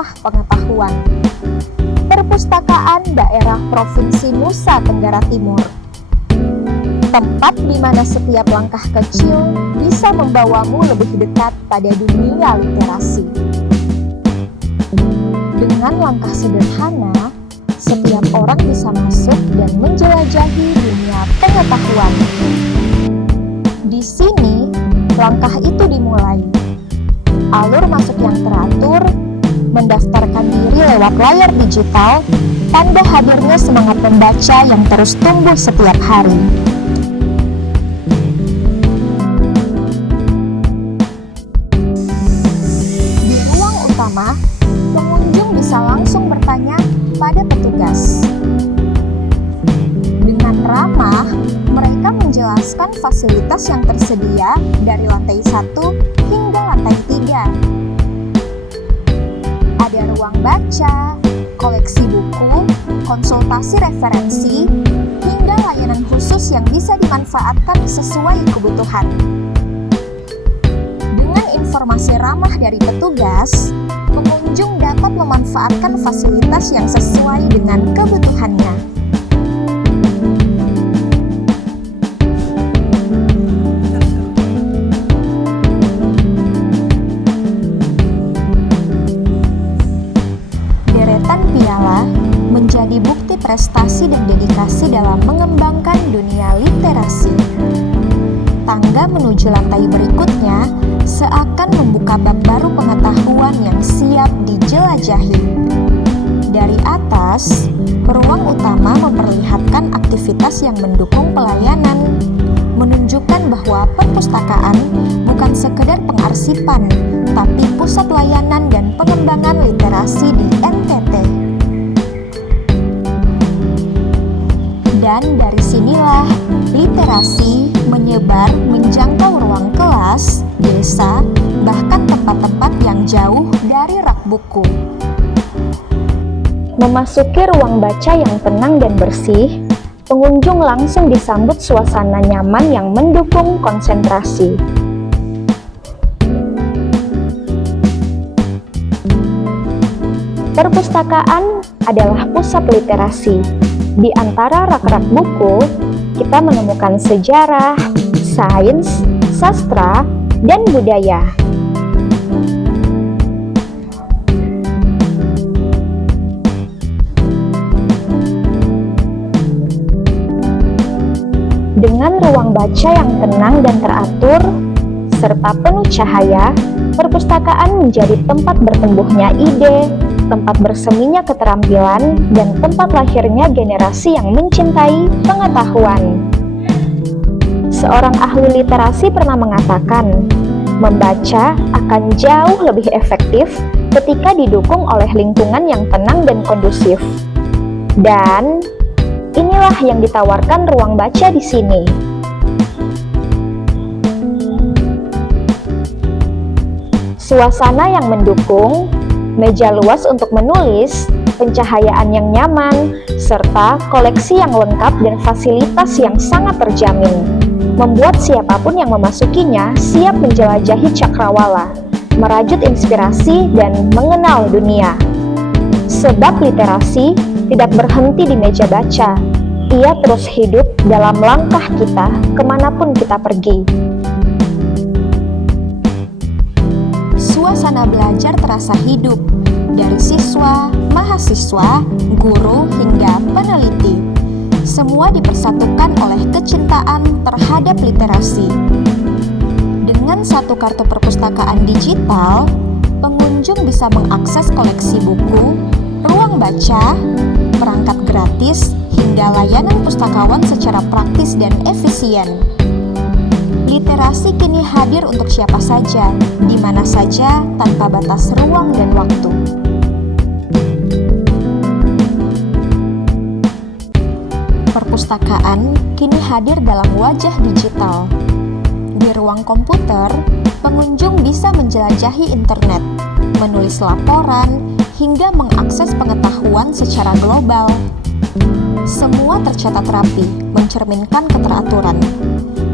Rumah Pengetahuan. Perpustakaan Daerah Provinsi Nusa Tenggara Timur. Tempat di mana setiap langkah kecil bisa membawamu lebih dekat pada dunia literasi. Dengan langkah sederhana, setiap orang bisa masuk dan menjelajahi dunia pengetahuan. Di sini, langkah itu dimulai. Alur masuk yang teratur, mendaftarkan diri lewat layar digital, tanda hadirnya semangat membaca yang terus tumbuh setiap hari. Di ruang utama, pengunjung bisa langsung bertanya pada petugas. Dengan ramah, mereka menjelaskan fasilitas yang tersedia dari lantai 1 hingga lantai 3. Ada ruang baca, koleksi buku, konsultasi referensi, hingga layanan khusus yang bisa dimanfaatkan sesuai kebutuhan. Dengan informasi ramah dari petugas, pengunjung dapat memanfaatkan fasilitas yang sesuai dengan kebutuhannya. Deretan piala menjadi bukti prestasi dan dedikasi dalam mengembangkan dunia literasi. Tangga menuju lantai berikutnya seakan membuka bab baru pengetahuan yang siap dijelajahi. Dari atas, ruang utama memperlihatkan aktivitas yang mendukung pelayanan, menunjukkan bahwa perpustakaan bukan sekedar pengarsipan, tapi pusat layanan dan pengembangan literasi di NTT. Dan dari sinilah literasi menyebar menjangkau ruang kelas, desa, bahkan tempat-tempat yang jauh dari rak buku. Memasuki ruang baca yang tenang dan bersih, pengunjung langsung disambut suasana nyaman yang mendukung konsentrasi. Perpustakaan adalah pusat literasi. Di antara rak-rak buku, kita menemukan sejarah, sains, sastra, dan budaya. Dengan ruang baca yang tenang dan teratur, serta penuh cahaya, perpustakaan menjadi tempat bertumbuhnya ide, tempat berseminya keterampilan, dan tempat lahirnya generasi yang mencintai pengetahuan. Seorang ahli literasi pernah mengatakan, membaca akan jauh lebih efektif ketika didukung oleh lingkungan yang tenang dan kondusif. Dan inilah yang ditawarkan ruang baca di sini. Suasana yang mendukung, meja luas untuk menulis, pencahayaan yang nyaman, serta koleksi yang lengkap dan fasilitas yang sangat terjamin, membuat siapapun yang memasukinya siap menjelajahi cakrawala, merajut inspirasi, dan mengenal dunia. Sebab literasi tidak berhenti di meja baca, ia terus hidup dalam langkah kita kemanapun kita pergi. Suasana belajar terasa hidup, dari siswa, mahasiswa, guru, hingga peneliti. Semua dipersatukan oleh kecintaan terhadap literasi. Dengan satu kartu perpustakaan digital, pengunjung bisa mengakses koleksi buku, ruang baca, perangkat gratis, hingga layanan pustakawan secara praktis dan efisien. Literasi kini hadir untuk siapa saja, di mana saja, tanpa batas ruang dan waktu. Perpustakaan kini hadir dalam wajah digital. Di ruang komputer, pengunjung bisa menjelajahi internet, menulis laporan, hingga mengakses pengetahuan secara global. Semua tercatat rapi, mencerminkan keteraturan.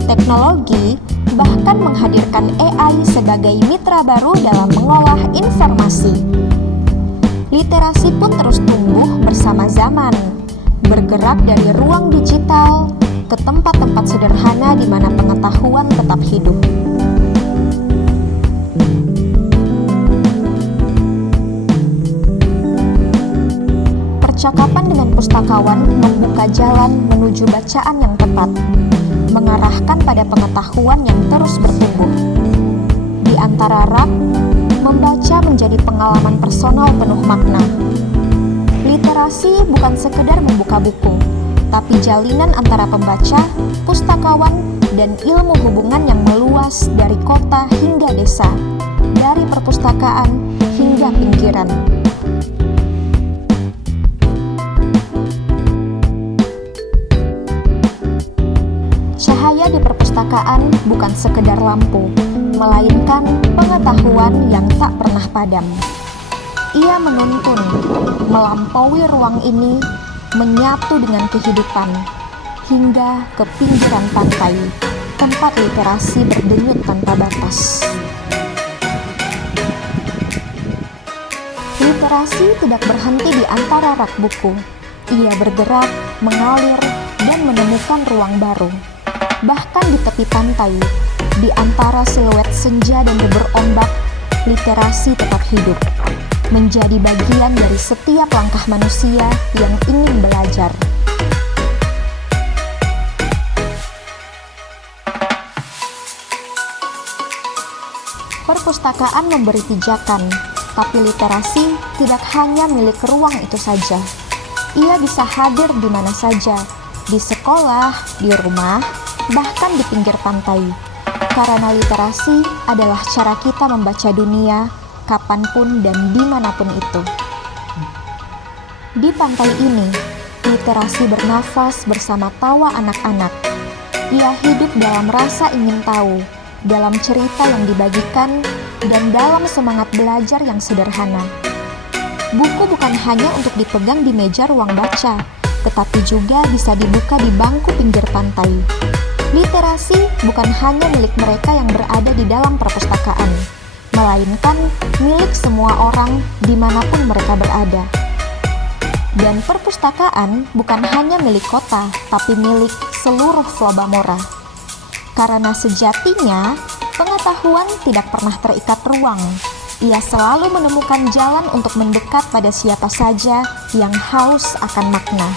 Teknologi bahkan menghadirkan AI sebagai mitra baru dalam mengolah informasi. Literasi pun terus tumbuh bersama zaman, bergerak dari ruang digital ke tempat-tempat sederhana di mana pengetahuan tetap hidup. Percakapan dengan pustakawan membuka jalan menuju bacaan yang tepat, mengarahkan pada pengetahuan yang terus bertumbuh. Di antara rak, membaca menjadi pengalaman personal penuh makna. Literasi bukan sekedar membuka buku, tapi jalinan antara pembaca, pustakawan, dan ilmu hubungan yang meluas dari kota hingga desa, dari perpustakaan hingga pinggiran. Cahaya di perpustakaan bukan sekedar lampu, melainkan pengetahuan yang tak pernah padam. Ia menuntun, melampaui ruang ini, menyatu dengan kehidupan, hingga ke pinggiran pantai, tempat literasi berdenyut tanpa batas. Literasi tidak berhenti di antara rak buku. Ia bergerak, mengalir, dan menemukan ruang baru. Bahkan di tepi pantai, di antara siluet senja dan debur ombak, literasi tetap hidup, menjadi bagian dari setiap langkah manusia yang ingin belajar. Perpustakaan memberi pijakan, tapi literasi tidak hanya milik ruang itu saja. Ia bisa hadir di mana saja, di sekolah, di rumah, bahkan di pinggir pantai. Karena literasi adalah cara kita membaca dunia kapanpun dan dimanapun itu. Di pantai ini, literasi bernafas bersama tawa anak-anak. Ia hidup dalam rasa ingin tahu, dalam cerita yang dibagikan, dan dalam semangat belajar yang sederhana. Buku bukan hanya untuk dipegang di meja ruang baca, tetapi juga bisa dibuka di bangku pinggir pantai. Literasi bukan hanya milik mereka yang berada di dalam perpustakaan, melainkan milik semua orang dimanapun mereka berada. Dan perpustakaan bukan hanya milik kota, tapi milik seluruh Flobamora. Karena sejatinya, pengetahuan tidak pernah terikat ruang. Ia selalu menemukan jalan untuk mendekat pada siapa saja yang haus akan makna.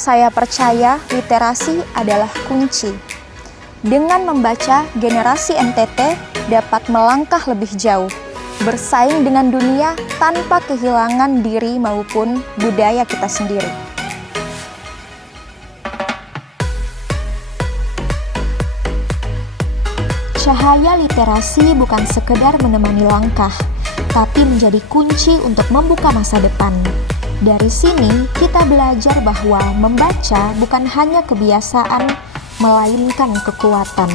Saya percaya literasi adalah kunci. Dengan membaca, generasi NTT dapat melangkah lebih jauh, bersaing dengan dunia tanpa kehilangan diri maupun budaya kita sendiri. Cahaya literasi bukan sekedar menemani langkah, tapi menjadi kunci untuk membuka masa depan. Dari sini, kita belajar bahwa membaca bukan hanya kebiasaan, melainkan kekuatan.